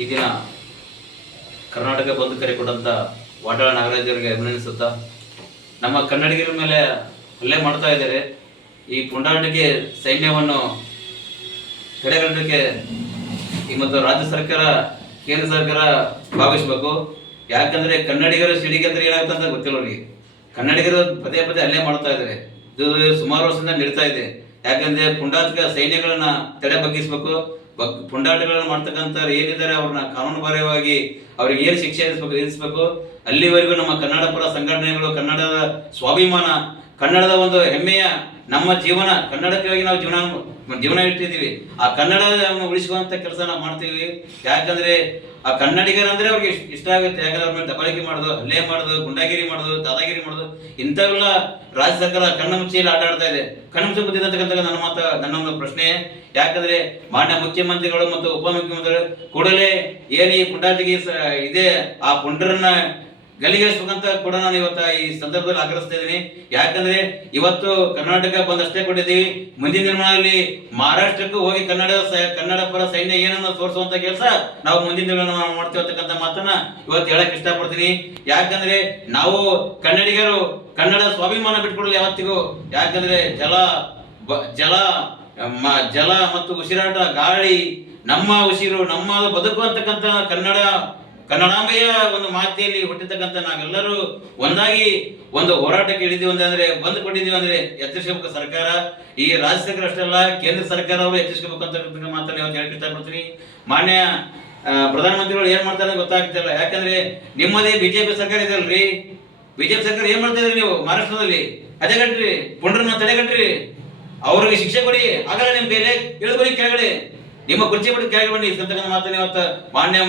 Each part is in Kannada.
ಈ ದಿನ ಕರ್ನಾಟಕ ಬಂದು ಕರೆ ಕೊಟ್ಟಂತ ವಾಟಾಳ ನಾಗರಾಜರಿಗೆ ಅಭಿನಂದಿಸುತ್ತಾ, ನಮ್ಮ ಕನ್ನಡಿಗರ ಮೇಲೆ ಹಲ್ಲೆ ಮಾಡ್ತಾ ಇದ್ದಾರೆ. ಈ ಪುಂಡಾಟಿಕೆ ಸೈನ್ಯವನ್ನು ತಡೆಗಟ್ಟಕ್ಕೆ ಈ ಮತ್ತು ರಾಜ್ಯ ಸರ್ಕಾರ, ಕೇಂದ್ರ ಸರ್ಕಾರ ಭಾವಿಸಬೇಕು ಯಾಕಂದ್ರೆ ಕನ್ನಡಿಗರ ಏನಾಗುತ್ತೆ ಅಂತ ಗೊತ್ತಿಲ್ಲ ಅವ್ರಿಗೆ. ಕನ್ನಡಿಗರು ಪದೇ ಪದೇ ಹಲ್ಲೆ ಮಾಡ್ತಾ ಇದ್ದಾರೆ. ಇದು ಸುಮಾರು ವರ್ಷದಿಂದ ನಡೀತಾ ಇದೆ. ಯಾಕಂದ್ರೆ ಪುಂಡಾಟಿಕ ಸೈನ್ಯಗಳನ್ನ ತಡೆ ಬಗ್ಗಿಸ್ಬೇಕು. ಪುಂಡಾಟಗಳನ್ನು ಮಾಡ್ತಕ್ಕಂಥ ಏನಿದ್ದಾರೆ ಅವ್ರನ್ನ ಕಾನೂನುಬಾರವಾಗಿ ಅವ್ರಿಗೆ ಏನು ಶಿಕ್ಷೆ ವಿಧಿಸ್ಬೇಕು ವಿಧಿಸ್ಬೇಕು ಅಲ್ಲಿವರೆಗೂ ನಮ್ಮ ಕನ್ನಡ ಪರ ಸಂಘಟನೆಗಳು, ಕನ್ನಡದ ಸ್ವಾಭಿಮಾನ, ಕನ್ನಡದ ಒಂದು ಹೆಮ್ಮೆಯ ನಮ್ಮ ಜೀವನ, ಕನ್ನಡಕ್ಕಾಗಿ ನಾವು ಜೀವನ ಜೀವನ ಇಟ್ಟಿದ್ದೀವಿ ಆ ಕನ್ನಡ ಉಳಿಸುವಂತ ಕೆಲಸ ನಾವು ಮಾಡ್ತೀವಿ. ಯಾಕಂದ್ರೆ ಆ ಕನ್ನಡಿಗರಂದ್ರೆ ಅವ್ರಿಗೆ ಇಷ್ಟ- ಆಗುತ್ತೆ. ಯಾಕಂದ್ರೆ ಅವ್ರ ಮೇಲೆ ದಬಾಳಿಕೆ ಮಾಡೋದು, ಹಲ್ಲೆ ಮಾಡೋದು, ಗುಂಡಾಗಿರಿ ಮಾಡೋದು, ದಾದಾಗಿರಿ ಮಾಡೋದು, ಇಂಥವೆಲ್ಲ ರಾಜ್ಯ ಸರ್ಕಾರ ಕಣ್ಣು ಮುಚ್ಚಿಯಲ್ಲಿ ಆಟ ಆಡ್ತಾ ಇದೆ. ಕಣ್ಣು ಮುಚ್ಚಿ ಬಂದಿರತಕ್ಕಂಥ ನನ್ನ ಮಾತು, ನನ್ನ ಒಂದು ಪ್ರಶ್ನೆ. ಯಾಕಂದ್ರೆ ಮಾನ್ಯ ಮುಖ್ಯಮಂತ್ರಿಗಳು ಮತ್ತು ಉಪಮುಖ್ಯಮಂತ್ರಿಗಳು ಕೂಡಲೇ ಏನು ಈ ಪುಂಡಾಟಿಗೆ ಸ- ಇದೆ. ಆ ಪುಂಡರನ್ನ ಗಲ್ಲಿಗೇರಿಸ್ಬೇಕಂತ ಕೂಡ ನಾನು ಇವತ್ತ ಈ ಸಂದರ್ಭದಲ್ಲಿ ಆಗ್ರಹಿಸ್ತಾ ಇದ್ದೀನಿ. ಯಾಕಂದ್ರೆ ಇವತ್ತು ಕರ್ನಾಟಕ ಬಂದಷ್ಟೇ ಕೊಟ್ಟಿದ್ದೀವಿ. ಮುಂದಿನ ದಿನಗಳಲ್ಲಿ ಮಹಾರಾಷ್ಟ್ರಕ್ಕೂ ಹೋಗಿ ಕನ್ನಡ ಕನ್ನಡ ಪರ ಸೈನ್ಯ ಏನನ್ನ ತೋರಿಸುವಂತ ಕೆಲಸ ನಾವು ಮುಂದಿನ ನಿರ್ಮಾಣ ಮಾಡ್ತೀವಿ ಮಾತನ್ನ ಇವತ್ತು ಹೇಳಕ್ ಇಷ್ಟಪಡ್ತೀನಿ. ಯಾಕಂದ್ರೆ ನಾವು ಕನ್ನಡಿಗರು ಕನ್ನಡ ಸ್ವಾಭಿಮಾನ ಬಿಟ್ಕೊಡಲಿ ಯಾವತ್ತಿಗೂ. ಯಾಕಂದ್ರೆ ಜಲ ಜಲ ಜಲ ಮತ್ತು ಉಸಿರಾಟ, ಗಾಳಿ, ನಮ್ಮ ಉಸಿರು, ನಮ್ಮ ಬದುಕು ಅಂತಕ್ಕಂಥ ಕನ್ನಡ ಕನ್ನಡಾಂಬೆಯ ಒಂದು ಮಾತೆಯಲ್ಲಿ ಹುಟ್ಟಿರ್ತಕ್ಕಂಥ ನಾವೆಲ್ಲರೂ ಒಂದಾಗಿ ಒಂದು ಹೋರಾಟಕ್ಕೆ ಇಳಿದೀವಿ ಅಂದ್ರೆ, ಬಂದು ಕೊಟ್ಟಿದ್ದೀವಿ ಅಂದ್ರೆ ಎಚ್ಚರಿಸಬೇಕು ಸರ್ಕಾರ. ಈ ರಾಜ್ಯ ಸರ್ಕಾರ ಅಷ್ಟೇ ಅಲ್ಲ ಕೇಂದ್ರ ಸರ್ಕಾರ ಅವರು ಎಚ್ಚರಿಸಬೇಕು ಅಂತ ಮಾತನ್ನ ಇವತ್ತು ಇಷ್ಟಪಡ್ತೀನಿ. ಮಾನ್ಯ ಪ್ರಧಾನಮಂತ್ರಿಗಳು ಏನ್ ಮಾಡ್ತಾರೆ ಗೊತ್ತಾಗ್ತಿಲ್ಲ. ಯಾಕಂದ್ರೆ ನಿಮ್ಮದೇ ಬಿಜೆಪಿ ಸರ್ಕಾರ ಇದೆ ಅಲ್ರಿ. ಬಿಜೆಪಿ ಸರ್ಕಾರ ಏನ್ ಮಾಡ್ತಾ ಇದ್ರಿ ನೀವು? ಮಹಾರಾಷ್ಟ್ರದಲ್ಲಿ. ಅದೇಗಟ್ರಿ ಪುಂಡ್ರನ್ನ ತಡೆಗಟ್ರಿ. ಅವ್ರಿಗೆ ಶಿಕ್ಷೆ ಕೊಡಿ. ಆಗಲ್ಲ ನಿಮ್ ಬೇರೆ. ಇಳಿದ್ಬರಿ ಕೆಳಗಡೆ. ನಿಮ್ಮ ಕುರ್ಚಿ ಬಿಟ್ಟು ಕೆಳಗೆ ಬನ್ನಿ ಅಂತಕ್ಕಂಥ ಮಾತನ್ನ ಇವತ್ತು ಮಾನ್ಯ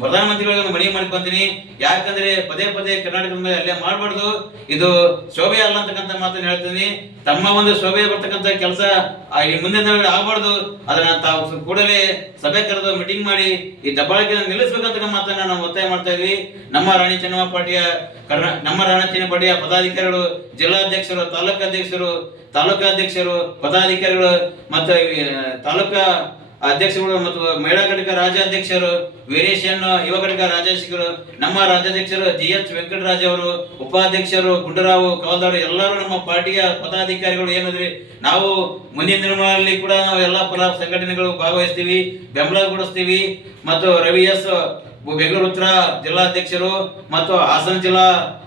ಪ್ರಧಾನಮಂತ್ರಿಗಳಿಗೆ ಮನವಿ ಮಾಡ್ಕೊಂತೀನಿ. ಯಾಕಂದ್ರೆ ಪದೇ ಪದೇ ಕರ್ನಾಟಕದ ಮೇಲೆ ಅಲ್ಲೇ ಮಾಡಬಾರ್ದು. ಇದು ಶೋಭೆ ಅಲ್ಲ ಅಂತಕ್ಕಂಥ ಮಾತನ್ನು ಹೇಳ್ತೀನಿ. ತಮ್ಮ ಒಂದು ಶೋಭೆ ಬರ್ತಕ್ಕಂಥ ಕೆಲಸ ಮುಂದಿನ ದಿನಗಳಲ್ಲಿ ಆಗಬಾರ್ದು. ಅದನ್ನ ತಾವು ಕೂಡಲೇ ಸಭೆ ಕರೆದು ಮೀಟಿಂಗ್ ಮಾಡಿ, ಈ ದಬ್ಬಾಳಿಕೆ ನಿಲ್ಲಿಸಬೇಕಂತ ಮಾತನ್ನ ನಾವು ಒತ್ತಾಯ ಮಾಡ್ತಾ ಇದ್ವಿ. ನಮ್ಮ ರಾಣಿ ಚೆನ್ನಮ್ಮ ಕರ್ನಾ, ನಮ್ಮ ರಾಣಿ ಚೆನ್ನಮ್ಮ ಪಾಟಿಯ ಪದಾಧಿಕಾರಿಗಳು ಜಿಲ್ಲಾಧ್ಯಕ್ಷರು ತಾಲೂಕಾಧ್ಯಕ್ಷರು ಅಧ್ಯಕ್ಷರು, ತಾಲೂಕು ಅಧ್ಯಕ್ಷರು ಪದಾಧಿಕಾರಿಗಳು, ಮತ್ತು ತಾಲೂಕಾ ಅಧ್ಯಕ್ಷರುಗಳು ಮತ್ತು ಮಹಿಳಾ ಘಟಕ ರಾಜ್ಯಾಧ್ಯಕ್ಷರು ವೀರೇಶನ್ ಯುವ ಘಟಕ ರಾಜ್ಯಾಧ್ಯಕ್ಷರು, ನಮ್ಮ ರಾಜ್ಯಾಧ್ಯಕ್ಷರು ಜಿ ಎಚ್ ವೆಂಕಟರಾಜ್ ಅವರು, ಉಪಾಧ್ಯಕ್ಷರು ಗುಂಡರಾವ್, ಕವಲ್ದಾಡು, ಎಲ್ಲರೂ ನಮ್ಮ ಪಾರ್ಟಿಯ ಪದಾಧಿಕಾರಿಗಳು ಏನಂದ್ರೆ? ನಾವು ಮುಂದಿನ ದಿನಗಳಲ್ಲಿ ಕೂಡ ನಾವು ಎಲ್ಲ ಪರ ಸಂಘಟನೆಗಳು ಭಾಗವಹಿಸ್ತೀವಿ, ಬೆಂಬಲ ಕೊಡಿಸ್ತೀವಿ. ಮತ್ತು ರವಿ ಎಸ್ ಬೆಂಗಳೂರು ಉತ್ತರ ಜಿಲ್ಲಾಧ್ಯಕ್ಷರು ಮತ್ತು ಹಾಸನ ಜಿಲ್ಲಾ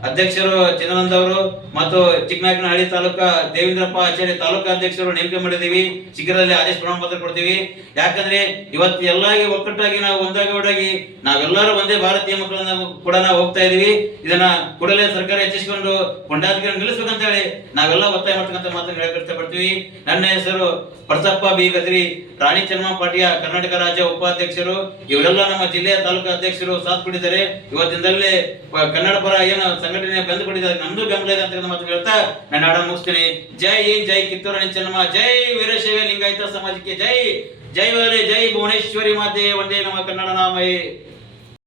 ಅಧ್ಯಕ್ಷರು ಚಿದಾನಂದ ಅವರು ಮತ್ತು ಚಿಕ್ಕನಾಯಕನಹಳ್ಳಿ ತಾಲೂಕಾ ದೇವೇಂದ್ರಪ್ಪ ಆಚಾರ್ಯ ತಾಲೂಕಾ ಅಧ್ಯಕ್ಷರು ನೇಮಕ ಮಾಡಿದೀವಿ ಶೀಘ್ರದಲ್ಲಿ ಆದೇಶ ಪ್ರಮಾಣ ಪತ್ರ ಕೊಡ್ತೀವಿ. ಯಾಕಂದ್ರೆ ಇವತ್ತು ಎಲ್ಲಾಗಿ ಒಕ್ಕಟ್ಟಾಗಿ ನಾವು ಒಂದಾಗಿ ಒಡಾಗಿ ನಾವೆಲ್ಲರೂ ಒಂದೇ ಭಾರತೀಯ ಮಕ್ಕಳನ್ನ ಕೂಡ ನಾವು ಹೋಗ್ತಾ ಇದೀವಿ ಇದನ್ನ ಕೂಡಲೇ ಸರ್ಕಾರ ಹೆಚ್ಚಿಸಿಕೊಂಡು ಪುಂಡಾಟಿಕೆ ನಿಲ್ಲಿಸ್ಬೇಕಂತ ಹೇಳಿ ನಾವೆಲ್ಲ ಒತ್ತಾಯ ಮಾಡ್ತಕ್ಕಂಥ ಮಾತನ್ನು ಹೇಳಕ್ ಇಷ್ಟಪಡ್ತೀವಿ. ನನ್ನ ಹೆಸರು ಪ್ರಸಪ್ಪ ಬಿ. ಗದ್ರಿ. ರಾಣಿ ಚರ್ಮ ಪಾಟಿಯ ಕರ್ನಾಟಕ ರಾಜ್ಯ ಉಪಾಧ್ಯಕ್ಷರು. ಇವರೆಲ್ಲ ನಮ್ಮ ಜಿಲ್ಲೆಯ ತಾಲೂಕು ಅಧ್ಯಕ್ಷರು ಸಾಥ್ ಕೊಟ್ಟಿದ್ದಾರೆ. ಇವತ್ತಿನದಲ್ಲೇ ಕನ್ನಡ ಪರ ಏನು ಸಂಘಟನೆ ಬೆಂದು ಕೊಟ್ಟಿದ್ದಾರೆ. ನಮ್ದು ಬೆಂಬಲ ಇದೆ ಅಂತ ಮಾತು ಹೇಳ್ತಾ ನಾನು ಆಡ ಮುಗಿಸ್ತೀನಿ. ಜೈ ಜೈ ಕಿತ್ತೂರ ಚೆನ್ನಮ್ಮ, ಜೈ ವೀರಶೈವ ಲಿಂಗಾಯತ ಸಮಾಜಕ್ಕೆ ಜೈ. ಜೈ ವರೆ ಜೈ ಭುವನೇಶ್ವರಿ ಮಾತೆ ಒಂದೇ ನಮ್ಮ ಕನ್ನಡ ನಾಮಯೇ